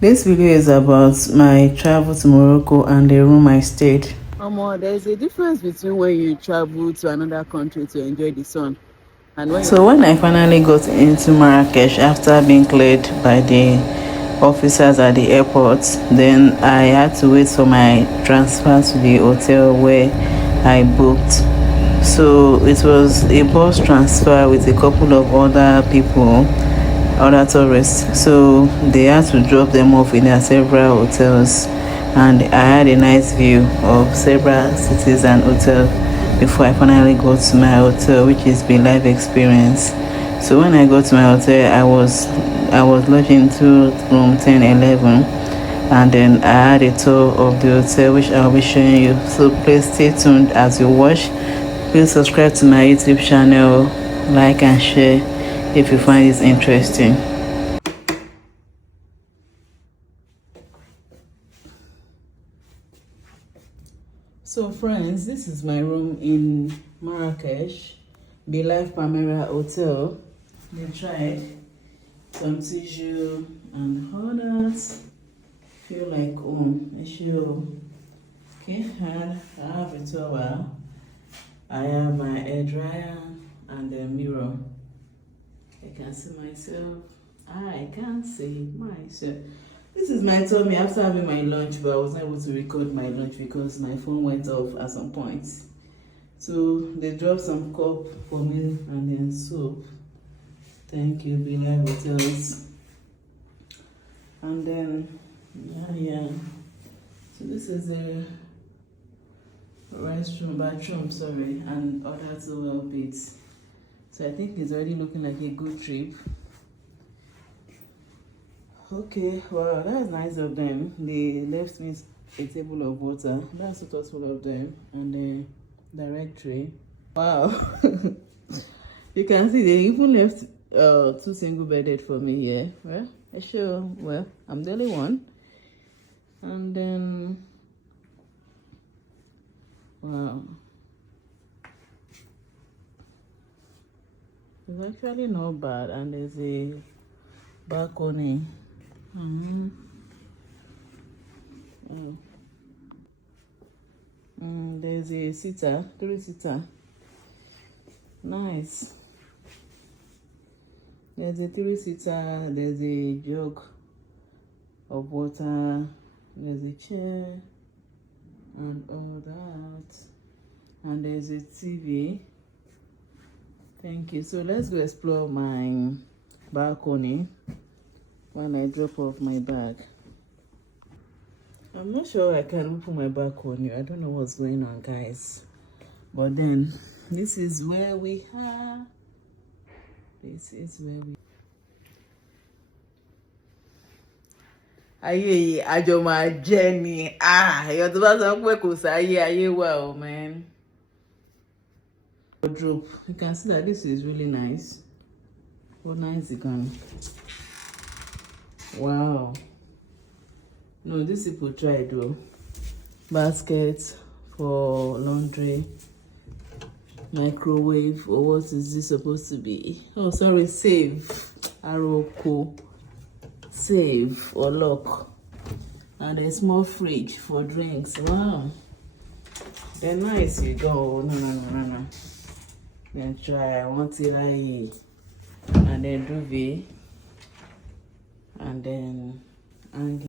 This video is about my travel to Morocco and the room I stayed. There's a difference between when you travel to another country to enjoy the sun and when I finally got into Marakesh after being cleared by the officers at the airport, then I had to wait for my transfer to the hotel where I booked. So it was a bus transfer with a couple of other people, other tourists. So they had to drop them off in their several hotels, and I had a nice view of several cities and hotels before I finally got to my hotel, which is the live experience. So when I got to my hotel, I was lodged into room 1011, and then I had a tour of the hotel, which I'll be showing you. So please stay tuned as you watch. Please subscribe to my YouTube channel, like and share if you find this interesting. So friends, this is my room in Marakesh, the Life Palmyra Hotel. They tried some tissue and all that. Feel like home. Okay, and I have a towel. I have my hair dryer and a mirror. I can see myself. I can't see myself. This is my tummy after having my lunch, but I was not able to record my lunch because my phone went off at some point. So they dropped some cup for me and then soap. Thank you, Belive Hotels. And then, yeah. So this is a bathroom, sorry, and other towel bits. So I think it's already looking like a good trip. Okay, wow, that's nice of them. They left me a table of water. That's so thoughtful of them. And a directory. Wow. You can see they even left 2 single bedded for me here. Well, I'm the only one. And then, wow. It's actually not bad. And there's a balcony. There's a seater, 3-seater. Nice. There's a 3-seater, there's a jug of water, there's a chair, and all that. And there's a TV. Thank you. So let's go explore my balcony when I drop off my bag. I'm not sure I can open my balcony. I don't know what's going on, guys. But then, this is where we are. This is where we Aye, Ajoma Jenny. You're the one who goes aye, well, man. Wardrobe. You can see that this is really nice. How nice it can. Wow. No, this people try though. Basket for laundry. Microwave, or what is this supposed to be? Oh, sorry, save. Aroko. Save or lock. And a small fridge for drinks. Wow. They're nice, you go. No. Then try. I want it right. And then duvet. And then